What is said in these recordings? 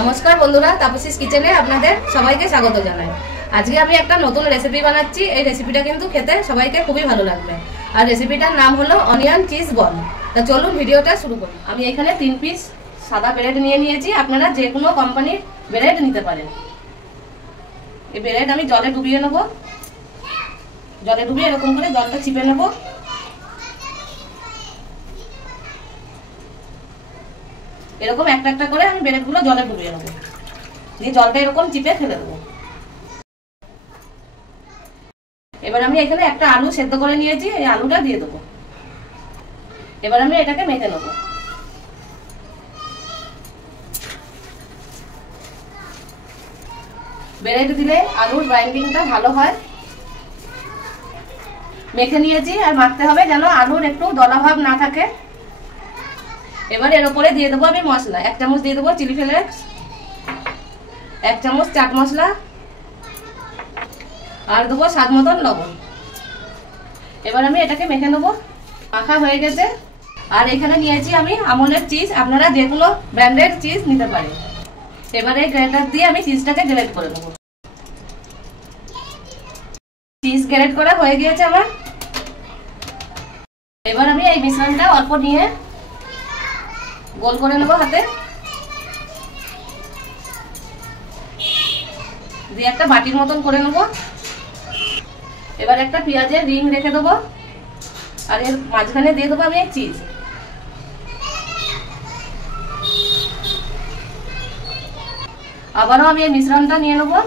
নমস্কার বন্ধুরা, তাপসীস কিচেনে আপনাদের সবাইকে স্বাগত জানাই। আজকে আমি একটা নতুন রেসিপি বানাচ্ছি। এই রেসিপিটা কিন্তু খেতে সবাইকে খুবই ভালো লাগবে। আর রেসিপিটার নাম হলো অনিয়ন চিজ বল। তা চলুন ভিডিওটা শুরু করি। আমি এখানে 3 পিস সাদা ব্রেড নিয়ে নিয়েছি। আপনারা যে কোনো কোম্পানির ব্রেড নিতে পারেন। এই ব্রেড আমি জলে ডুবিয়ে নেব। জলে ডুবিয়ে এরকম করে জলটা চিপে নেব। এরকম একটা একটা করে আমি ব্রেডগুলো জলে ডুবিয়ে নেব, দিয়ে জলটা এরকম চিপে ফেলে দেবো। এবার আমি এখানে একটা আলু সেদ্ধ করে নিয়েছি, এই আলুটা দিয়ে দেবো। এবার আমি এটাকে মেখে নেব। ব্রেড দিলে আলুর বাইন্ডিংটা ভালো হয়। মেখে নিয়েছি, আর মাখতে হবে যেন আলুর একটু দলাভাব না থাকে। এবার এর উপরে দিয়ে দেবো আমি মশলা। 1 চামচ দিয়ে দেবো চিলি ফ্লেক্স, 1 চামচ চাট মশলা, আর দেবো স্বাদ মতন লবণ। এবার আমি এটাকে মেখে নেবো। মাখা হয়ে গেছে। আর এখানে নিয়েছি আমি আমুলের চিজ, আপনারা যে কোনো ব্র্যান্ডের চিজ নিতে পারেন। এবারে গ্রেটার দিয়ে আমি চিজটাকে গ্রেট করে নেবো। চিজ গ্রেট করা হয়ে গিয়েছে আমার। এবার আমি এই মিশ্রণটা অল্প নিয়ে গোল করে নেবো হাতে, দিয়ে একটা বাটির মতন করে নেবো। এবার একটা পেঁয়াজের রিং রেখে দেবো, আর এর মাঝখানে দিয়ে দেবো আমি চিজ। আবারও আমি এই মিশ্রণটা নিয়ে নেবো,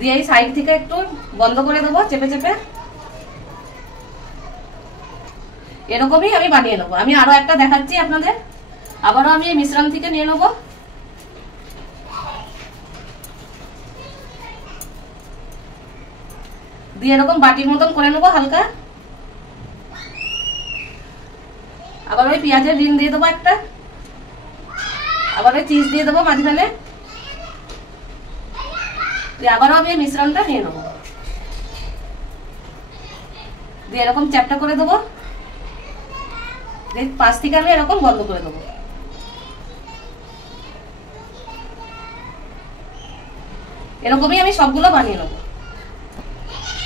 দিয়ে এই সাইড থেকে একটু বন্ধ করে দেবো চেপে চেপে। এরকমই আমি বানিয়ে নেবো। আমি আরো একটা দেখাচ্ছি আপনাদের। আবারও আমি এই মিশ্রণ থেকে নিয়ে নেবো, দিয়ে এরকম বাটির মতন করে নেবো হালকা। আবার ওই পেঁয়াজের রিং দিয়ে দেবো একটা, আবার ওই চিজ দিয়ে দেবো মাঝখানে। আবারও আমি এই মিশ্রণটা নিয়ে নেবো, দিয়ে এরকম চ্যাপটা করে দেবো। পাশ থেকে আমি এরকম বন্ধ করে দেবো। এরকমই আমি সবগুলো বানিয়ে নেবো।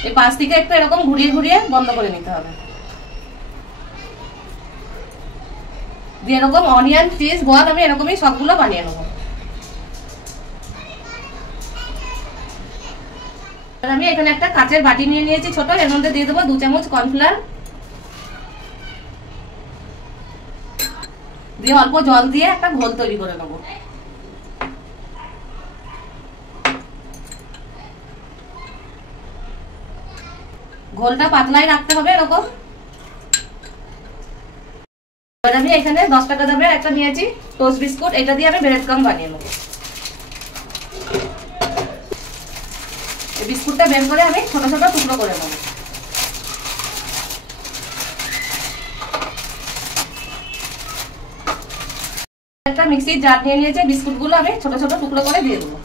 এই পাশ থেকে একটু এরকম ঘুরিয়ে ঘুরিয়ে বন্ধ করে নিতে হবে, দিয়ে এরকম অনিয়ন চিজ বল আমি এরকমই সবগুলো বানিয়ে নেবো। আমি এখানে একটা কাচের বাটি নিয়ে নিয়েছি ছোট, এর মধ্যে দিয়ে দেবো 2 চামচ কর্নফ্লাওয়ার, দিয়ে অল্প জল দিয়ে একটা ঘোল তৈরি করে নেবো। ঘোলটা পাতলাই রাখতে হবে এরকম। এবার আমি এখানে 10 টাকা দামের একটা নিয়েছি টোস্ট বিস্কুট, এটা দিয়ে আমি ব্রেড ক্রাম্ব বানিয়ে নেবো। এই বিস্কুটটা বের করে আমি ছোট ছোট টুকরো করে নেবো। একটা মিক্সির জার নিয়ে নিয়েছে, বিস্কুটগুলো আমি ছোট ছোট টুকরো করে দিয়ে দেবো।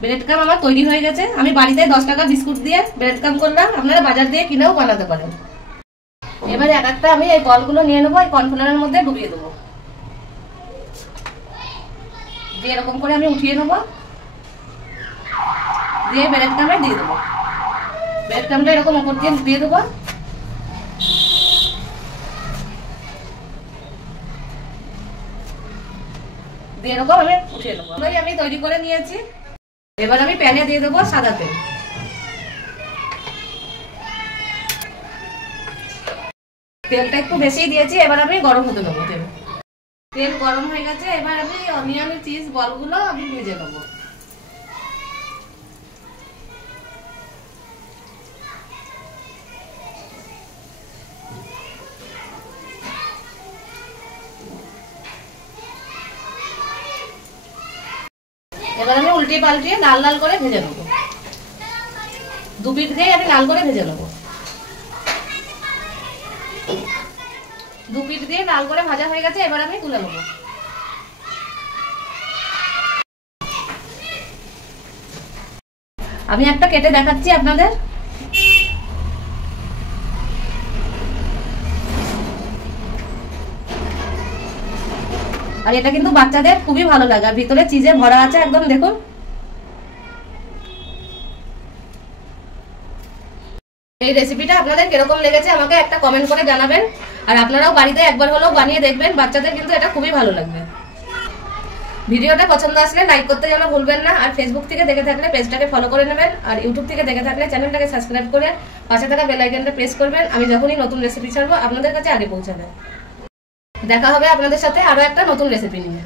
ব্রেড ক্রাম্ব আমার তৈরি হয়ে গেছে। আমি বাড়িতে 10 টাকা বিস্কুট দিয়ে ব্রেড ক্রাম্ব করলাম, আপনারা বাজার দিয়ে কিনেও বানাতে পারেন। এবারে এক একটা আমি এই বলগুলো নিয়ে নেবো, এই কর্নফ্লাওয়ারের মধ্যে ডুবিয়ে দেবো, দিয়ে এরকম করে আমি উঠিয়ে নেবো, দিয়ে ব্রেড ক্রাম্বে দিয়ে দেবো। ব্রেড ক্রাম্বটা এরকম উপর দিয়ে দিয়ে দেবো, দিয়ে এরকম আমি উঠিয়ে নেবো। আমি তৈরি করে নিয়েছি। এবার আমি প্যানে দিয়ে দেবো সাদা তেল। তেলটা একটু বেশি দিয়েছি, এবার আমি গরম হতে দেবো। তেল গরম হয়ে গেছে। এবার আমি অনিয়ন চিজ বলগুলো আমি ভেজে নেবো। এবার আমি উল্টে পাল্টিয়ে লাল লাল করে ভেজে নেবো। 2 পিঠ দিয়ে আমি লাল করে ভেজে নেবো। 2 পিঠ দিয়ে লাল করে ভাজা হয়ে গেছে। এবার আমি তুলে নেবো। আমি একটা কেটে দেখাচ্ছি আপনাদের। আর এটা কিন্তু বাচ্চাদের খুবই ভালো লাগে, আর ভিতরে চিজে ভরা আছে একদম, দেখুন। এই রেসিপিটা আপনাদের কিরকম লেগেছে আমাকে একটা কমেন্ট করে জানাবেন, আর আপনারাও বাড়িতে একবার হলেও বানিয়ে দেখবেন, বাচ্চাদের কিন্তু এটা খুবই ভালো লাগবে। ভিডিওটা পছন্দ আসলে লাইক করতে যেন ভুলবেন না, আর ফেসবুক থেকে দেখে থাকলে পেজটাকে ফলো করে নেবেন, আর ইউটিউব থেকে দেখে থাকলে চ্যানেলটাকে সাবস্ক্রাইব করে পাশে থাকা বেল আইকনটা প্রেস করবেন। আমি যখনই নতুন রেসিপি ছাড়বো আপনাদের কাছে আগে পৌঁছাবে। দেখা হবে আপনাদের সাথে আরো একটা নতুন রেসিপি নিয়ে।